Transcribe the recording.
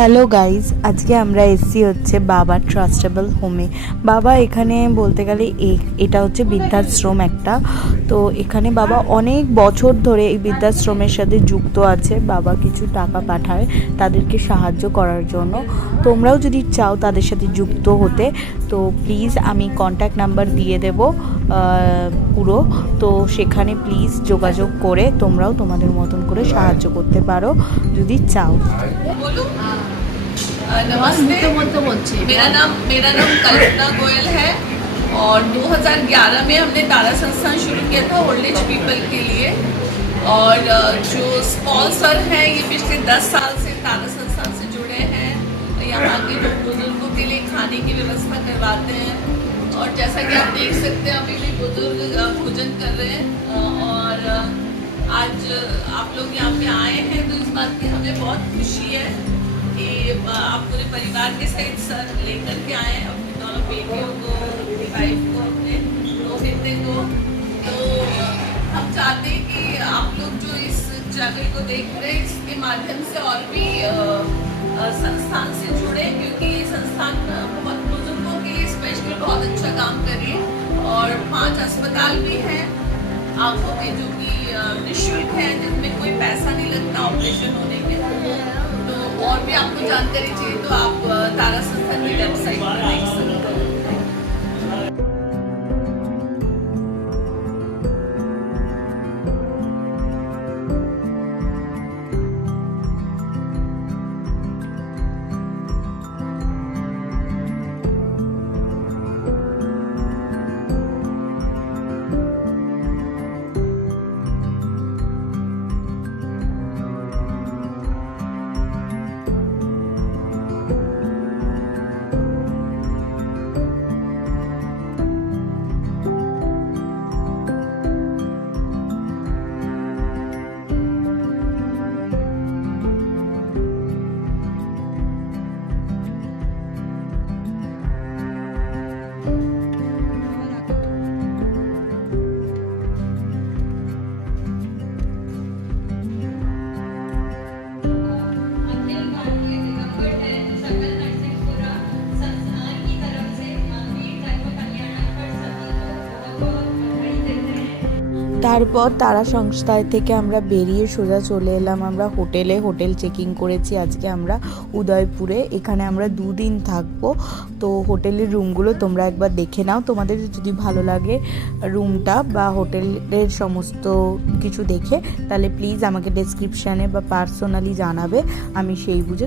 Hello guys, আজকে আমরা এসেছি হচ্ছে বাবা ট্রাস্টেবল হোমে। বাবা এখানে বলতে গেলে এটা হচ্ছে বৃদ্ধাশ্রম একটা। তো এখানে বাবা অনেক বছর ধরে এই বৃদ্ধাশ্রমের সাথে যুক্ত আছে। বাবা কিছু টাকা পাঠায় তাদেরকে সাহায্য করার জন্য। তোমরাও যদি চাও তাদের সাথে যুক্ত হতে, তো প্লিজ আমি কন্ট্যাক্ট নাম্বার দিয়ে দেব পুরো। তো সেখানে প্লিজ যোগাযোগ করে তোমরাও তোমাদের মতন করে সাহায্য করতে পারো যদি চাও। नमस्ते। मेरा नाम कल्पना गोयल है और 2011 में हमने तारा संस्थान शुरू किया था ओल्ड एज पीपल के लिए। और जो स्पॉन्सर हैं ये पिछले 10 साल से तारा संस्थान से जुड़े हैं। यहाँ के जो बुजुर्गों के लिए खाने की व्यवस्था करवाते हैं। और जैसा कि आप देख सकते हैं अभी भी बुजुर्ग भोजन कर रहे हैं। और आज आप लोग यहाँ पे आए हैं तो इस बात की हमें बहुत खुशी है कि आप पूरे परिवार के सहित सर लेकर के आए हैं अपनी दोनों बेटियों को, अपनी वाइफ को, अपने दो बेटे को। तो हम चाहते हैं कि आप लोग जो इस जगह को देख रहे हैं इसके माध्यम से और भी संस्थान से जुड़े, क्योंकि ये संस्थान बहुत बुजुर्गों के लिए स्पेशली बहुत अच्छा काम कर रही है। और 5 अस्पताल भी हैं आंखों के जो कि निःशुल्क है, जिनमें कोई पैसा नहीं लगता ऑपरेशन होने के। तो और भी आपको जानकारी चाहिए तो आप तारा संस्थान की वेबसाइट पर देख सकते हैं। তারপর তারা সংস্থায় থেকে আমরা বেরিয়ে সোজা চলে এলাম আমরা হোটেল চেকিং করেছি আজকে আমরা উদয়পুরে। এখানে আমরা 2 দিন থাকবো। তো হোটেলের রুমগুলো তোমরা একবার দেখে নাও, তোমাদের যদি ভালো লাগে রুমটা বা হোটেলের সমস্ত কিছু দেখে, তাহলে প্লিজ আমাকে ডেসক্রিপশানে বা পার্সোনালি জানাবে, আমি সেই বুঝে